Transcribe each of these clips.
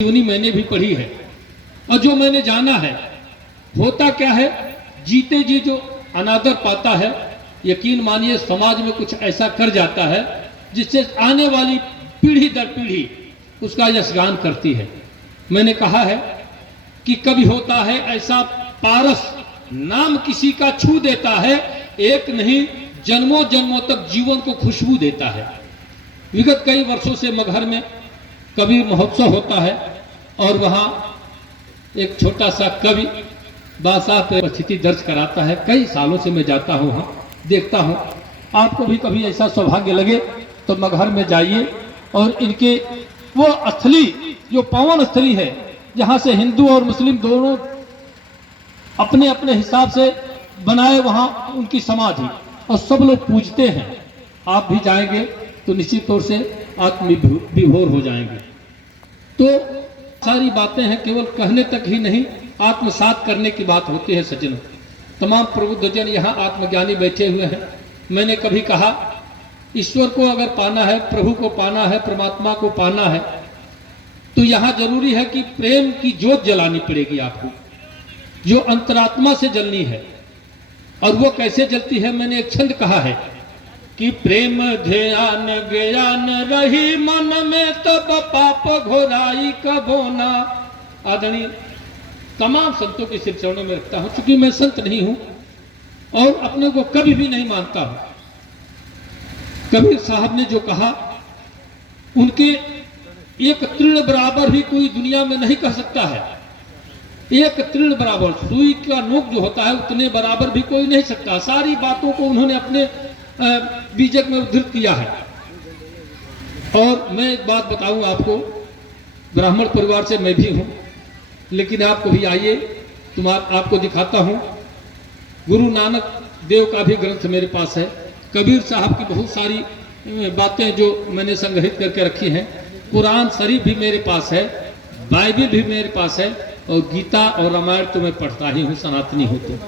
जीवनी मैंने भी पढ़ी है और जो मैंने जाना है, होता क्या है, जीते जी जो अनादर पाता है, यकीन मानिए समाज में कुछ ऐसा कर जाता है जिससे आने वाली पीढ़ी दर पीढ़ी उसका यशगान करती है। मैंने कहा है कि कभी होता है ऐसा पारस नाम किसी का छू देता है, एक नहीं जन्मों जन्मों तक जीवन को खुशबू देता है। विगत कई वर्षों से मगहर में कबीर महोत्सव होता है और वहाँ एक छोटा सा कवि बादशाह पे स्थिति दर्ज कराता है। कई सालों से मैं जाता हूँ, वहाँ देखता हूँ। आपको भी कभी ऐसा सौभाग्य लगे तो मगहर में जाइए और इनके वो स्थली जो पावन स्थली है जहाँ से हिंदू और मुस्लिम दोनों अपने अपने हिसाब से बनाए, वहाँ उनकी समाधि और सब लोग पूजते हैं। आप भी जाएंगे तो निश्चित तौर से आत्मविभोर हो जाएंगे। तो सारी बातें हैं, केवल कहने तक ही नहीं, आत्मसात करने की बात होती है। सज्जनों, तमाम प्रबुद्धजन यहाँ आत्मज्ञानी बैठे हुए हैं। मैंने कभी कहा, ईश्वर को अगर पाना है, प्रभु को पाना है, परमात्मा को पाना है, तो यहाँ जरूरी है कि प्रेम की ज्योत जलानी पड़ेगी आपको, जो अंतरात्मा से जलनी है। और वो कैसे जलती है, मैंने एक छंद कहा है कि प्रेम ध्यान ज्ञान रही मन में, तब पाप घोराई कबोना। आदरणीय तमाम संतों के सिर चरणों में रखता हूं, क्योंकि मैं संत नहीं हूं और अपने को कभी भी नहीं मानता हूं। कबीर साहब ने जो कहा, उनके एक तृण बराबर भी कोई दुनिया में नहीं कह सकता है। एक तृण बराबर, सुई का नोक जो होता है उतने बराबर भी कोई नहीं सकता। सारी बातों को उन्होंने अपने बीजक में उद्धृत किया है। और मैं एक बात बताऊं आपको, ब्राह्मण परिवार से मैं भी हूं, लेकिन आपको भी आइए, आपको दिखाता हूं। गुरु नानक देव का भी ग्रंथ मेरे पास है, कबीर साहब की बहुत सारी बातें जो मैंने संग्रहित करके रखी हैं। कुरान शरीफ भी मेरे पास है, बाइबल भी मेरे पास है, और गीता और रामायण तो मैं पढ़ता ही हूँ, सनातनी हूँ। तो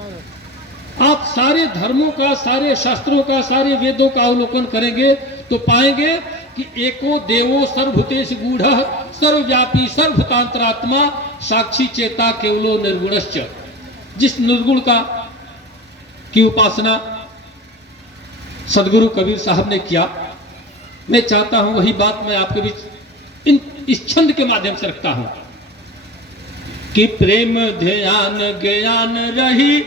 आप सारे धर्मों का, सारे शास्त्रों का, सारे वेदों का अवलोकन करेंगे तो पाएंगे कि एको देवो सर्वभूतेषु गूढ़ः सर्वव्यापी सर्वभूतांतरात्मा साक्षी चेता केवलो निर्गुणश्च। जिस निर्गुण की उपासना सदगुरु कबीर साहब ने किया, मैं चाहता हूं वही बात मैं आपके बीच इस छंद के माध्यम से रखता हूं कि प्रेम ध्यान ज्ञान रही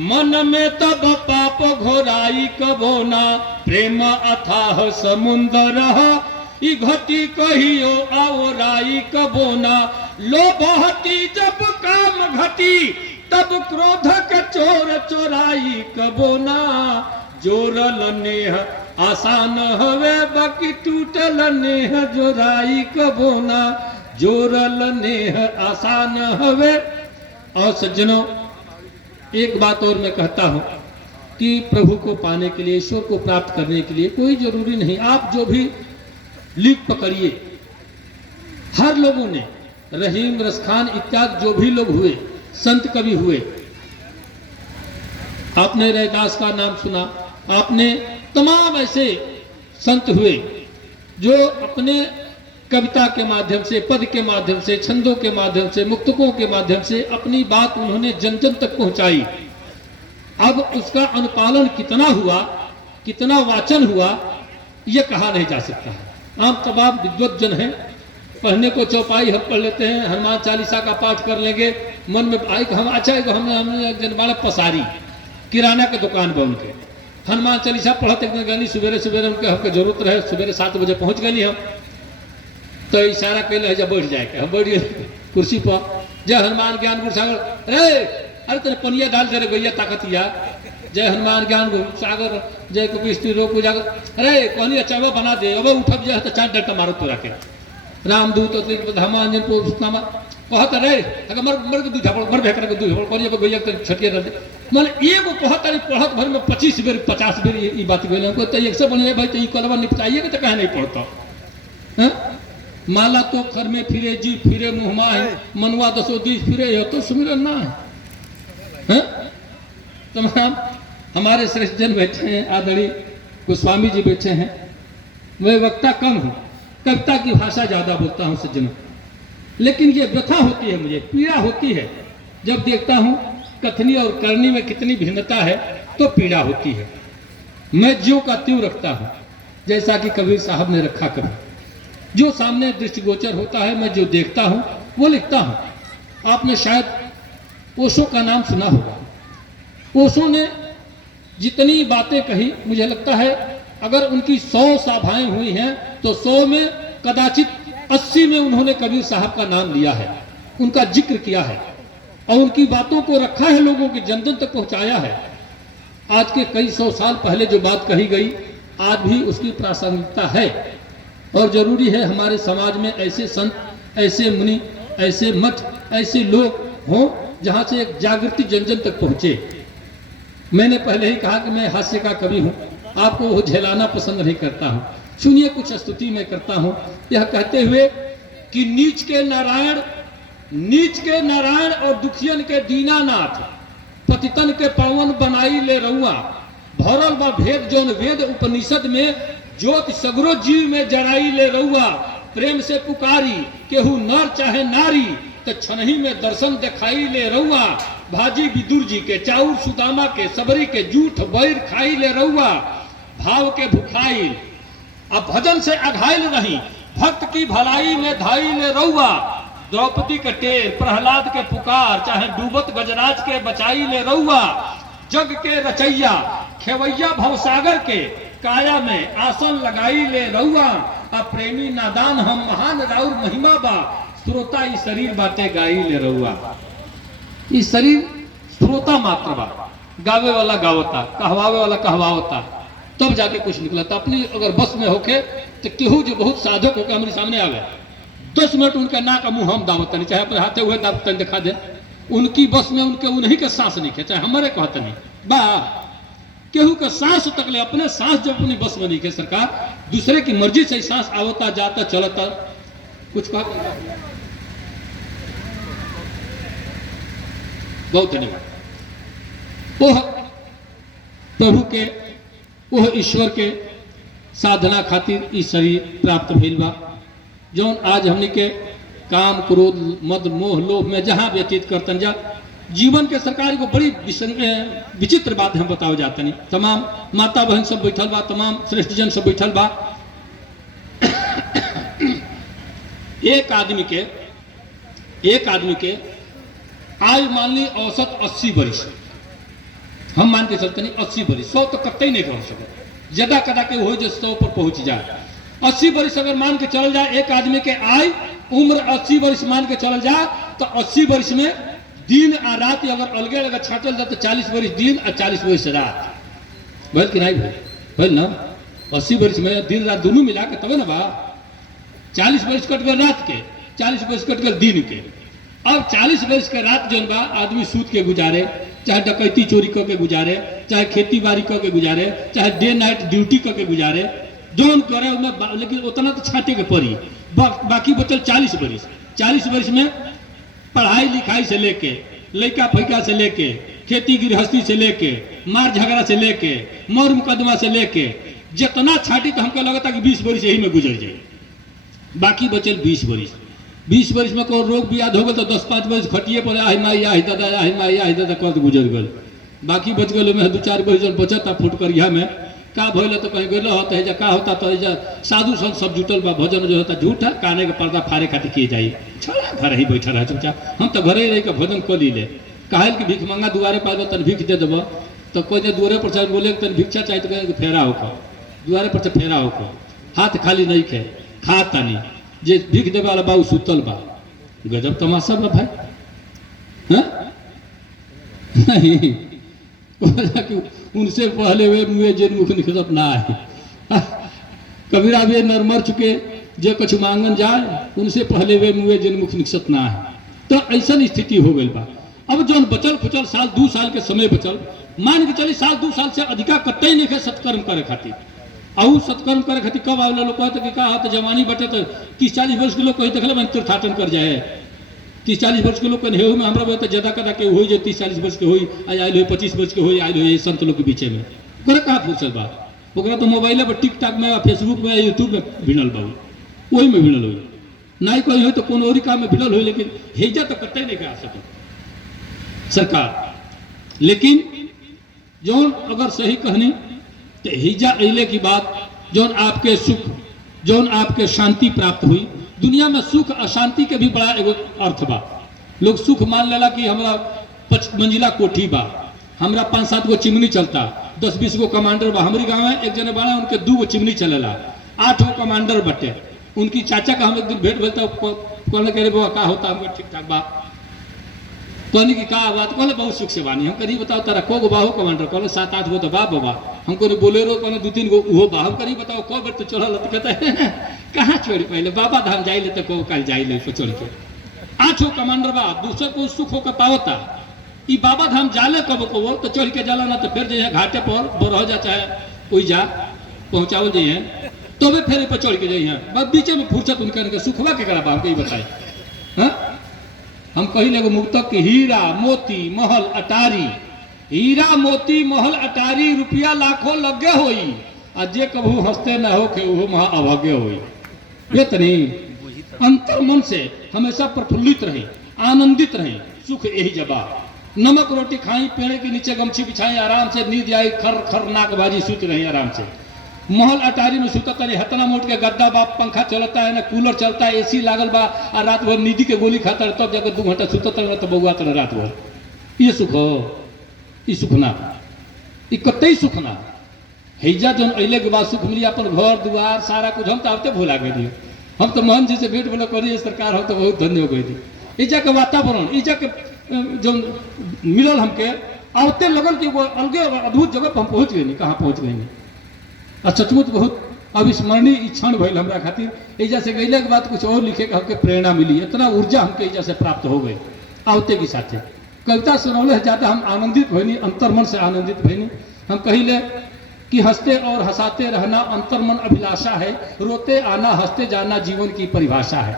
मन में, तब पाप घोराई कबोना। प्रेम अथाह समुंदर घटी कहियो आवराई कबोना। लोभहती जब काम घटी, तब क्रोध के चोर चोराई कबोना। जोरल नेह आसान हवे, बाकी टूटल नेह जोराई कबोना। जोरल नेह आसान हवे। और सज्जनों, एक बात और मैं कहता हूं कि प्रभु को पाने के लिए, ईश्वर को प्राप्त करने के लिए कोई जरूरी नहीं, आप जो भी लीक पकड़िए। हर लोगों ने, रहीम रसखान इत्यादि जो भी लोग हुए, संत कवि हुए, आपने रैदास का नाम सुना, आपने तमाम ऐसे संत हुए जो अपने कविता के माध्यम से, पद के माध्यम से, छंदों के माध्यम से, मुक्तकों के माध्यम से अपनी बात उन्होंने जन जन तक पहुंचाई। अब उसका अनुपालन कितना हुआ, कितना वाचन हुआ, यह कहा नहीं जा सकता है। आम तमाम विद्वत जन है, पढ़ने को चौपाई हम पढ़ लेते हैं, हनुमान चालीसा का पाठ कर लेंगे, मन में आई हम अच्छा है, हमने जनबाड़ा पसारी किराना के दुकान पर उनके हनुमान चालीसा पढ़ते गनी, सवेरे सवेरे उनके हमके जरूरत रहे, सवेरे 7 बजे पहुंच गई हम, तो इशारा कैल जब बैठ जाए, हम बैठ गए कुर्सी पर। जय हनुमान ज्ञान गुरु सागर, अरे तेरे पनिया डाल दे रे गैया ताकतिया। जय हनुमान ज्ञान गुरु सागर, जय कपी रोग उजागर। अरे कहनी अच्छा बना दे, अब उठब जाए तो 4 डंटा मारो तोरा के। रामदूत धमांजन को कहत रे, अगर मर के दूध मर भेकर के दूध कहनी गैया छटिया डाल दे। मन एगो कहत अरे पढ़त भर में 25 बेर 50 बेर ये बात गई हमको, तो एक से बढ़िया भाई तो ये कलवा निपटाइए तो कहे नहीं पढ़ता। माला तो खर में फिरे, जी फिरे मुहमा है, मनवा 10 दिस फिरे, यह तो सुमिरन ना है। तमाम हमारे श्रेष्ठ जन बैठे हैं, आदरणीय गोस्वामी जी बैठे हैं। मैं वक्ता कम हूँ, कविता की भाषा ज्यादा बोलता हूँ सज्जनों। लेकिन ये व्यथा होती है, मुझे पीड़ा होती है जब देखता हूँ कथनी और करनी में कितनी भिन्नता है, तो पीड़ा होती है। मैं ज्यों का त्यों रखता हूँ, जैसा कि कबीर साहब ने रखा। कभी जो सामने दृष्टिगोचर होता है, मैं जो देखता हूँ वो लिखता हूँ। आपने शायद ओशो का नाम सुना होगा। ओशो ने जितनी बातें कही, मुझे लगता है अगर उनकी 100 सभाएं हुई हैं तो 100 में कदाचित 80 में उन्होंने कबीर साहब का नाम लिया है, उनका जिक्र किया है और उनकी बातों को रखा है, लोगों के जन जन तक पहुंचाया है। आज के कई 100 साल पहले जो बात कही गई, आज भी उसकी प्रासंगिकता है और जरूरी है हमारे समाज में ऐसे संत, ऐसे मुनि, ऐसे मठ, ऐसे लोग हों जहां से एक जागृति जन जन तक पहुंचे। मैंने पहले ही कहा कि मैं हास्य का कवि हूं, आपको वो झेलाना पसंद नहीं करता हूं। सुनिए कुछ स्तुति मैं करता हूं, यह कहते हुए कि नीच के नारायण और दुखियन के दीनानाथ, पतितन के पवन बनाई ले रउआ, भरल बा भेद जौन वेद उपनिषद में, ज्योति सगरो जीव में जराई ले रउआ, प्रेम से पुकारी केहू नर चाहे नारी, तो छनही में दर्शन दिखाई ले रउआ, भाजी विदुर जी के, चाउर सुदामा के, सबरी के, जूठ बैर खाई ले रउआ, भाव के भुखाई अब भजन से अघायल रही, भक्त की भलाई में धाई ले रउआ, द्रौपदी के टेर, प्रहलाद के पुकार, चाहे डूबत गजराज के बचाई ले रउआ, जग के रचैया, खेवैया भवसागर के, काया में आसन लगाई ले रउआ, अब प्रेमी नादान हम महान राउर महिमा बा, श्रोता ई शरीर बातें गाई ले रउआ। ई शरीर श्रोता मात्र बा, गावे वाला गावता, कहवावे वाला कहवावता, तब जाके कुछ निकला। तो अपनी अगर बस में होके तो केहू जो बहुत साधक होकर हमारे सामने आवे, 10 मिनट उनका ना का मुंह हम दावत नहीं, चाहे अपने हाथे हुए दावत दिखा दे, उनकी बस में उनके उन्हीं के सांस नहीं खे, चाहे हमारे कहते नहीं बा, केहू का सांस तक ले, अपने सांस जब अपनी बस में नहीं खे, सरकार दूसरे की मर्जी से सांस आवता जाता चलता कुछ कहा। बहुत धन्यवाद। ओह प्रभु के, ओह ईश्वर के साधना खातिर ई शरीर प्राप्त भइल बा, जौन आज हमने के काम क्रोध मद मोह लोभ में जहां व्यतीत करतन जा। जीवन के सरकार को बड़ी विचित्र बात हम बताओ जाते नहीं। तमाम माता बहन सब बैठल बा, तमाम श्रेष्ठ जन सब बैठल बा। एक आदमी के आज मान ली औसत 80 बरिस, हम मान के चलते नहीं 80 बरिस, 100 तो कतई नहीं पहुंच सके, ज्यादा कदा के हो जो 100 पर पहुंच जाए। 80 बरिस अगर मान के चल जाए, एक आदमी के आय उम्र 80 बरिस मान के चल जाए, तो 80 बरिस में दिन और रात अगर अलगे अगर छाटल जाए तो 40 बरिस दिन और 40 बरिस रात भल कि नहीं भल ना। 80 बरिस में दिन रात दोनों मिला के तब ना बा, 40 बरिस कट गए रात के, 40 बरिस कट गए दिन के। अब 40 बरिस के रात जो बा आदमी सूत के गुजारे, चाहे डकैती चोरी करके गुजारे, चाहे खेती बाड़ी करके गुजारे, चाहे डे नाइट ड्यूटी करके गुजारे, जोन करे उनमें, लेकिन उतना तो छाटे के पड़ी। बाकी बचल 40 बरिस। 40 बरिस में पढ़ाई लिखाई से लेके, लड़का फैका से लेके, खेती गृहस्थी से लेके, मार झगड़ा से लेके, मर मुकदमा से लेके, जितना छाटी तो हमको लगता कि 20 बरिस यही में गुजर जाए। बाकी बचल 20 बरिस। 20 बरिस में कोई रोग भी याद हो गए तो 10-5 बरिस खटिए पर आही माई आही दादा आही माई आही दादा कर गुजर गल। बाकी बच गए में 2-4 बरिस बचत फुटकरिया में का भइल तो कहीं गल होता है, का होता तो साधु संत सब जुटल बा, भजन जो होता झूठा काने के पर्दा फाड़े खातिर किए जाई, छोड़ा घर ही बैठा रह चुपचाप। हम तो घरे रह के भजन कर ली ले, कहल कि भीख मंगा दुआरे पाए तन भीख दे देव, तो कोई ने दुआरे पर चल बोले तन भिक्षा चाहिए तो कहे फेरा होकर दुआरे पर से फेरा होकर, हाथ खाली नहीं खे खा तानी जे भीख देवे वाला बाबू सुतल बा। गजब तमाशा बा भाई। नहीं उनसे पहले वे मुँह जिन मुख निकलत ना है। कबीरा वे नर मर चुके जो कुछ मांगन जाए, उनसे पहले वे मुँह जिन मुख निकलत ना है। तो ऐसा स्थिति हो गई बा। अब जो बचल खुचल 1-2 साल के समय बचल, मान के चली 1-2 साल से अधिका कतई नहीं सत्कर्म करे खातिर। और सत्कर्म करे खातिर कब आवेला लोग कहते कि का तो जवानी बटे तो 30-40 वर्ष के लोग कहीं देख ले तीर्थाटन कर जाए। 30-40 वर्ष के लोग कहीं में हमारा तो ज्यादा कदा के हो 30-40 वर्ष के होई, आयल हो 25 वर्ष के होई, आयल हो संत लोग के बीचे में करे कहाँ फुर्सत बा। ओकरा तो मोबाइल पर टिकटॉक में, फेसबुक में, यूट्यूब में भिड़ल बा, वही में भिड़ल हो। ना ही कोई हो तो कोनो और काम में भिड़ल हो, लेकिन हेजा तो कतई नहीं करा सके सरकार। लेकिन जौन अगर सही कहनी तो हेजा अले की बात, जौन आपके सुख, जौन आपके शांति प्राप्त हुई। दुनिया में सुख अशांति के भी बड़ा एगो अर्थ बा। लोग सुख मान लेला कि हमरा 5 मंजिला कोठी बा, हमरा 5-7 गो चिमनी चलता, 10-20 गो कमांडर बा। हमारी गाँव में एक जने बड़ा, उनके 2 गो चिमनी चलेला, 8 गो कमांडर बटे। उनकी चाचा का हम एक दिन भेंट भेलता, कहने कह रहे बाबा का होता, हमको ठीक ठाक बा। कहने की का बात, कहले बहुत सुख से बानी। हम कहीं बताओ तारा को गो बाहो कमांडर, कहले 7-8 गो तो बा बाबा। हमको बोलेरो कहने 2-3 गो वो बा। हम कहीं बताओ को बेर तो चढ़ल, तो कहता है कहाँ छोड़ी, पहले बाबा धाम जाइले तो को कल जाइले चढ़ के। 8 गो कमांडर बा, दूसरे को सुख होकर पावता। ई बाबा धाम जाले कब को तो चढ़ के जाला ना, तो फिर जो घाटे पर बरह जा चाहे कोई जा पहुंचावल जाइए, तो वे फिर पर चढ़ के जाइए। बस बीचे में फुर्सत उनके सुखवा के करा बा, हमको बताए। हाँ, हम कही लेगो मुक्तक के हीरा मोती महल अटारी, हीरा मोती महल अटारी, रुपया लाखों लगे होई, आ जे कभू हंसते न हो के वो महा अभागे होई। ये तनी अंतर मन से हमेशा प्रफुल्लित रहे, आनंदित रहे, सुख यही जवाब। नमक रोटी खाई, पेड़ के नीचे गमछी बिछाई, आराम से नींद आई, खर खर नाक बाजी सुत रही आराम से। महल अटारी में सुता तनी, हतना मोट के गद्दा बा, पंखा चलता है ना, कूलर चलता है, एसी लागल बा, और रात भर नींद के गोली खाता है, तब जाकर 2 घंटा सुता है तो बउआ तर रात भर। ये सुख हो, ये सुख ना, ये कतई सुख ना। हैजा जौन अइले के बाद सुख मिली, अपन घर दुआर सारा कुछ हम तो आवते भूला गए। हम तो मोहन जी से भेंट बोला करिए सरकार, हम तो बहुत धन्य हो गई थी। ईजा के वातावरण, ईजा के जो मिलल हमके, आवते लगल कि वो अलगे अद्भुत जगह पर हम पहुंच गए। कहाँ पहुंच गए, और सचमुच बहुत अविस्मरणीय क्षण भइल हमरा खातिर। ईजा से गइले के बाद कुछ और लिखे के हमके प्रेरणा मिली, इतना ऊर्जा हमके ईजा से प्राप्त हो गई आवते के साथे। कविता सुनौले ज्यादा हम आनंदित भइनी, अंतर्मन से आनंदित भइनी। हम कहिले कि हंसते और हंसाते रहना अंतर्मन अभिलाषा है, रोते आना हंसते जाना जीवन की परिभाषा है।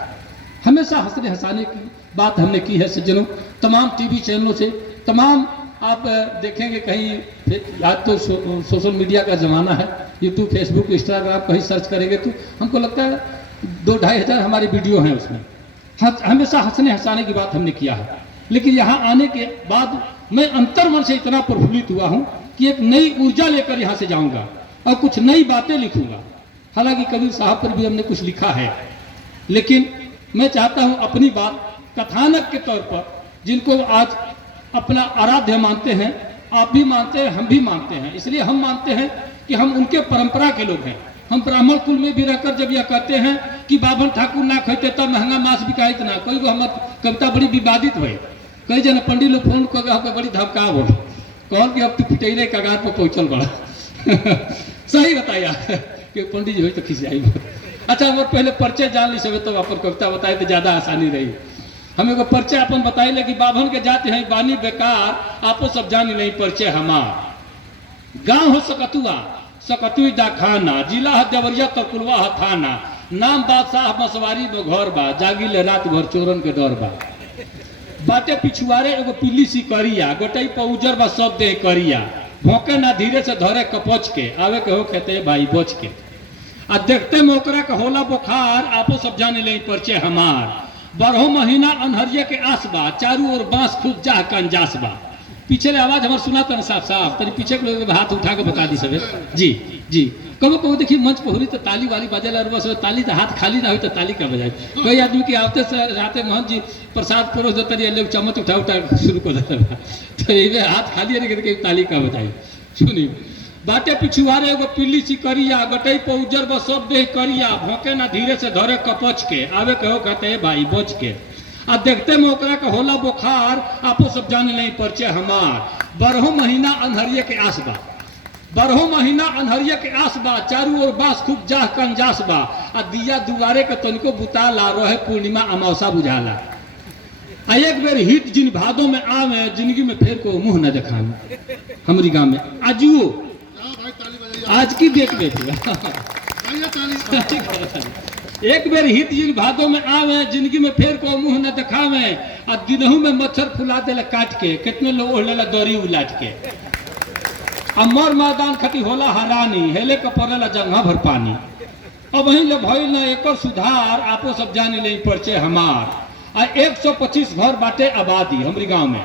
हमेशा हंसने हंसाने की बात हमने की है सज्जनों। तमाम टीवी चैनलों से, तमाम आप देखेंगे कहीं, आज तो सोशल मीडिया का ज़माना है, यूट्यूब फेसबुक इंस्टाग्राम कहीं सर्च करेंगे तो हमको लगता है 2-2.5 हज़ार हमारी वीडियो हैं उसमें। हमेशा हंसने हंसाने की बात हमने किया है। लेकिन यहाँ आने के बाद मैं अंतर्मन से इतना प्रफुल्लित हुआ हूँ कि एक नई ऊर्जा लेकर यहाँ से जाऊँगा और कुछ नई बातें लिखूंगा। हालांकि कबीर साहब पर भी हमने कुछ लिखा है, लेकिन मैं चाहता हूँ अपनी बात कथानक के तौर पर, जिनको आज अपना आराध्य मानते हैं, आप भी मानते हैं, हम भी मानते हैं, इसलिए हम मानते हैं कि हम उनके परंपरा के लोग हैं। हम ब्राह्मण कुल में भी रहकर जब यह कहते हैं कि बाभन ठाकुर ना खैते तब महंगा मांस बिकाइत ना, कोई को हमार कविता बड़ी विवादित हुई। कई जन पंडित लोग फोन कर बड़ी धमका बोल कहल कि अब तू पिटेरे कगार पर पहुंचल बड़ा सही बताया कि पंडित जी हो तो खिसियाई। अच्छा, हमारे पहले परिचय जान ली सब, तो अपन कविता बताए तो ज्यादा आसानी रही। हम एगो परिचय अपन बताइले कि बाभन के जाते हैं बानी बेकार, आपो सब जानी नहीं परिचय हमार। गांव हो सकतुआ, सकतुई डाखाना, जिला है देवरिया तरकुलवा है थाना, नाम बादशाह मसवारी में घर बा, जागिले रात भर चोरन के डर बा। बाटे पिछुआरे एगो पिल्ली सी करिया, गोटई पर उजर बा सब दे करिया, भौंके ना धीरे से धरे कपच के, आवे के हो कहते भाई बच के। आ देखते में ओकरा के होला बुखार, आपो सब जाने ले परिचय हमार। 12 महीना अनहरिया के आस बा, चारू ओर बांस खुद जा कंजास बा। पीछे रे आवाज हमार सुना था साफ साफ, तनी पीछे के लोग हाथ उठा के बता दी सबे। जी जी, कबो कबो देखिए मंच पर होरी तो ताली वाली बजेला, और बस ताली तो हाथ खाली ना हो तो ताली का बजाए। कई आदमी के आवते से जाते मोहन जी प्रसाद परोस देते रही, लोग चम्मच उठा उठा शुरू कर देते, तो ये हाथ खाली रह के ताली का बजाए। सुनी, बाटे पिछुआरे एगो पिल्ली सी करिया, गटई पर उजर बस सब देह करिया, भौंके ना धीरे से धरे कपच के, आवे कहो कहते भाई बच के। आ देखते में ओकरा के होला बुखार, आपो सब जाने नहीं परिचय हमार। 12 महीना अनहरिया के आस बा, 12 महीना अनहरिया के आस बा, चारू ओर बास खूब जाह कंजास बा। आ दिया दुआरे के तनिको बुताला, रहे पूर्णिमा अमावसा बुझाला। आ एक बेर हित जिन भादों में आवे, जिंदगी में फिर को मुंह न दिखावे। हमारी गांव में आजुओ आज की देख देते एक बेर हित जिन भादों में आवे, जिंदगी में फेर को मुंह न दिखावे। आ दिनहू में मच्छर फुला देला काट के, कितने लोग ओढ़लेला दौरी उलाट के। अमर मैदान खती होला हरानी, हेले का पड़ेला जंगा भर पानी। अब वहीं ले भइल ना एकर सुधार आपो सब जाने ले परिचय हमार। आ 125 घर बाटे आबादी हमरी गांव में,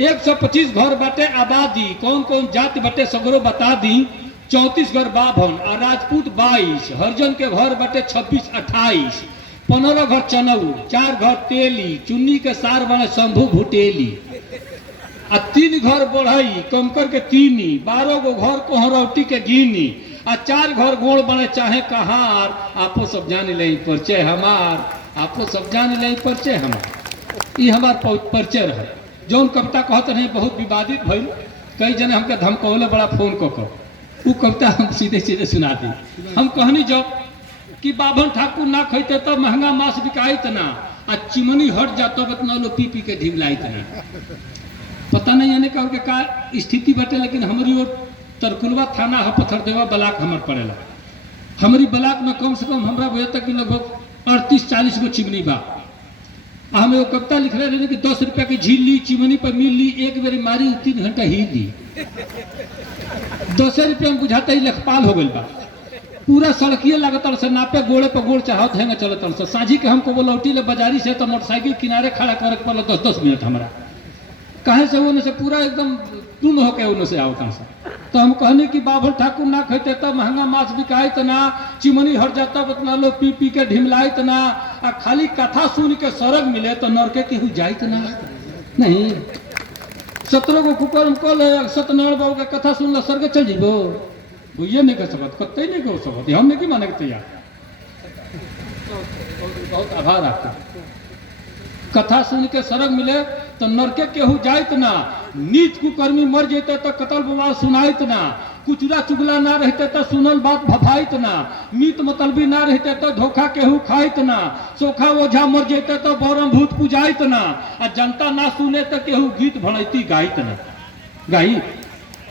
125 घर बाटे आबादी। कौन कौन जाति बाटे सगरो बता दी। 34 घर बाभन आ राजपूत 22, हरिजन के घर बाटे 26 28, 15 घर चनऊ, 4 घर तेली, चुन्नी के सार बने शंभू भुटेली, आ 3 घर बढ़ई कमकर के तीनी, 12 गो घर कोहरौटी के गिनी, आ 4 घर गोड़ बने चाहे कहार। आपो सब जान ले परिचय हमार, आपो सब जान ले परिचय हमार। ये हमार परिचय रहे। जौन कविता कहत रहे बहुत विवादित भइल, कई जने हमके धमकौले बड़ा फोन कऽ वो कविता हम सीधे सीधे सुना दी। हम कहनी जब कि बाभन ठाकुर ना खैते तो महंगा मांस बिकाइत ना, आ चिमनी हट जातो बतना लो पी पी के ढिमलाइत ना। पता नहीं यानी का स्थिति बटे, लेकिन हमारी ओर तरकुलवा थाना है, पत्थरदेवा ब्लाक हमार पड़ेला। हमारी ब्लाक में कम से कम हमरा बुझे तक लगभग 38-40 गो चिमनी बा। हम एगो कविता लिखले रहे कि 10 रुपया की झील ली, चिमनी पर मिल ली, एक बेरी मारी 3 घंटा ही ली। 10 रुपया में बुझाता ही लेखपाल हो गई बा। पूरा सड़किए लागत से नापे, गोड़े पर गोड़ चाहत है चलत से। साझी के हमको वो लौटी ले बाजारी से तो मोटरसाइकिल किनारे खड़ा करे पड़े 10-10 मिनट हमारा। कहे से वो से पूरा एकदम टून होके उन से आओ से। तो हम कहने कि बाभन ठाकुर ना खैते तो महंगा मांस बिकाइत ना, चिमनी हट जाता बतना लो पी पी के ढिमलाइत ना, आ खाली कथा सुन के सरग मिले तो नरके केहू जाइत ना। नहीं 17 गो कुकर में कल सत्यनारायण बाबू के कथा सुन ला सरगे चल जीबो, वो ये नहीं कर सकत, कत्ते नहीं कर सकत। हम नहीं माने के तैयार। बहुत आभार आपका। कथा सुन के सरग मिले तो नरके केहू जाइत ना, नीच कुकर्मी मर जेते तो कतल बवाल सुनाइत ना, कुचरा चुगला ना रहते तो सुनल बात भफाइत ना, मीत मतलबी ना रहते तो धोखा केहू खाइत ना, सोखा ओझा मर जेते तो बौरम भूत पूजाइत ना, आ जनता ना सुने तो केहू गीत भणैती गाइत ना। गाई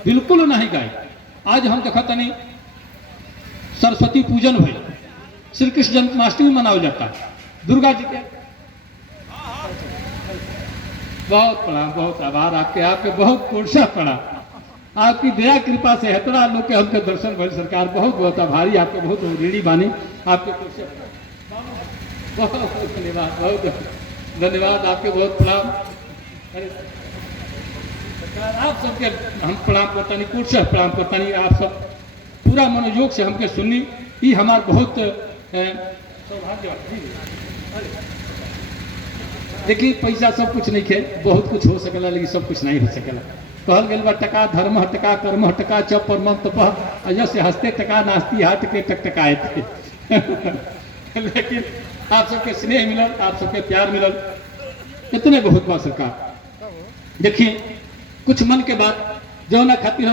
बिल्कुल नहीं गाई। आज हम देखा तनी सरस्वती पूजन हुई, श्री कृष्ण जन्माष्टमी मनाया जाता है, दुर्गा जी के बहुत प्रणाम, बहुत आभार आपके। आपके बहुत पुरसा पड़ा, आपकी दया कृपा से हेतरा लोग के हमके दर्शन भइल। सरकार बहुत बहुत आभारी, आपके बहुत ऋणी बानी। आपके बहुत बहुत धन्यवाद, बहुत धन्यवाद आपके, बहुत प्रणाम। आप सबके हम प्रणाम करता नहीं, कुर्सा प्रणाम करता नहीं। आप सब पूरा मनोयोग से हमके सुनी, ये हमार बहुत सौभाग्य। देखिए पैसा सब कुछ नहीं खे, बहुत कुछ हो सकेला लेकिन सब कुछ नहीं हो सकेला। कहल गल बा टका धर्म टका कर्म टका चप पर मम तप, से हंसते टका नास्ती हाथ के टकटकाए थे। लेकिन आप सबके स्नेह मिलल, आप सबके प्यार मिलल, इतने बहुत बा सरकार। देखिए कुछ मन के बात जो ना खातिर